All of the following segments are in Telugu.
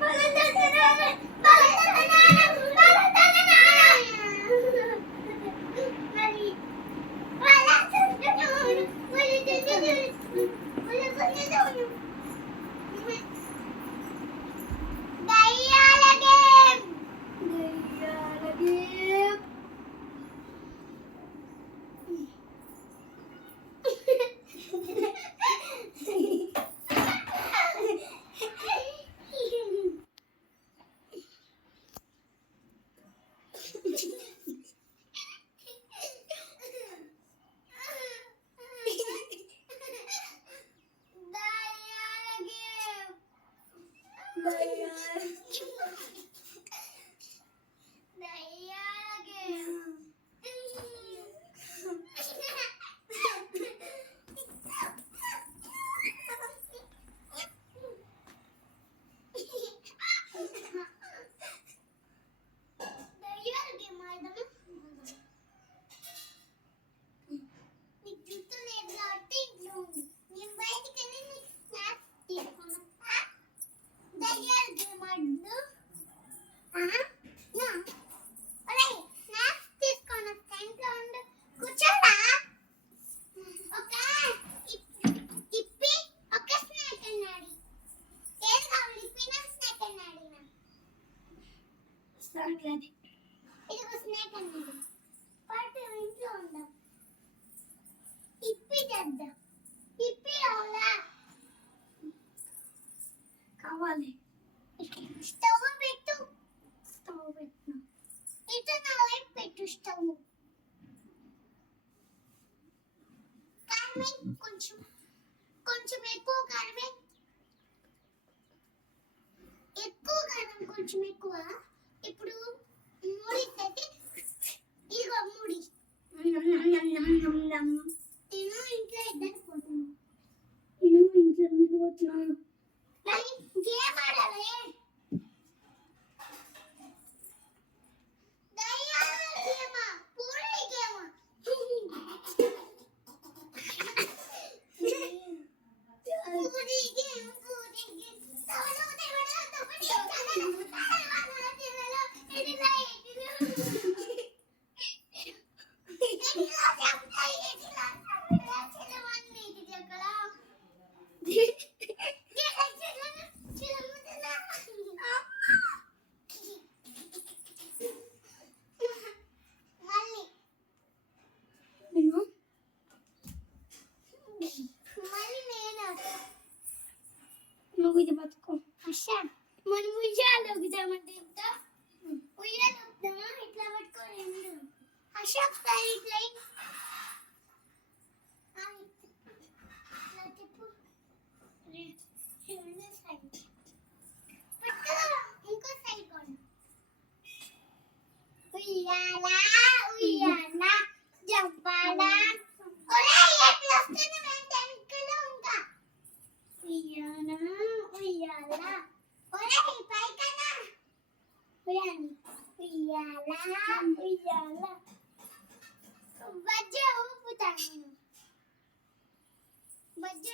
Pada. కావాలి స్టవ్ పెట్టు స్టవ్ పెట్టు ఇటు నా వైపు పెట్టు స్టవ్ కార్మిక్ కొంచెం కొంచెం ఎక్కువ కార్మిక్ ఎక్కువ కారం కొంచెం ఎక్కువ ఇప్పుడు మూడి తట్టి ఇదిగో మూడి నమ్ నమ్ నేను ఇంట్లో ఇద్దరు పోతున్నాను నేను ఇంట్లో ఇంట్లో పోతున్నాను గేమ్ ఆడాలి Thank you. చేయమంటే ఇంత ఉయ్యాలి ఇట్లా పట్టుకొని అశోక్ సార్ ఇట్లా ఉయ్యాల ఉయ్యాల బజ్జ ఊపుతా నేను బజ్జ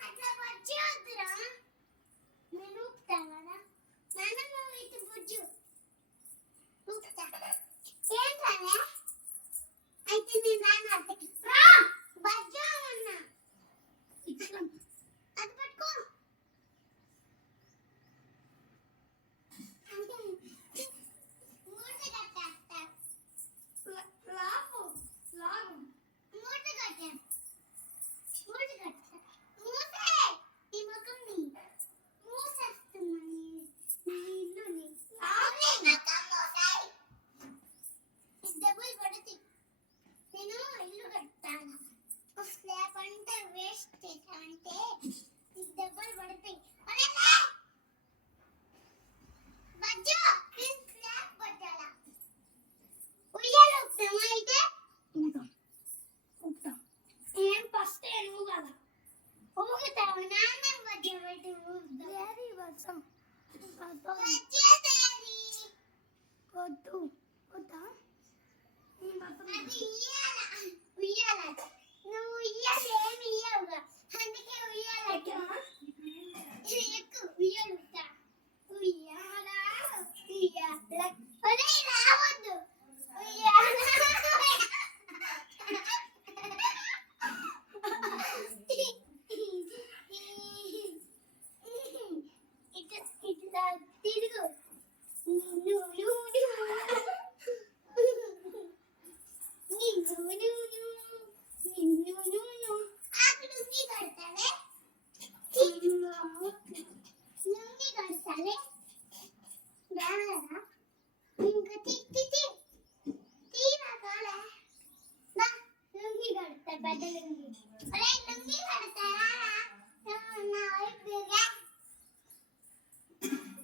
అట్లా బజ్జ వద్దురా నేను ఊపుతా కదా నాన్న నువ్వు ఇటు బుజ్జు వస్తే నువ్వు కదా ఊగుతావు నాన్న వచ్చేబెట్టి ఊగుతావు వర్షం వద్దు వద్దా ఉయ్యాల ఉయ్యాల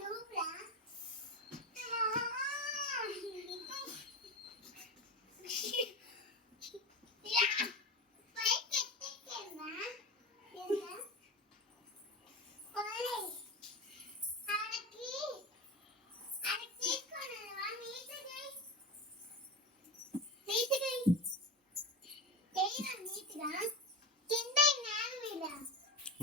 నువ్వు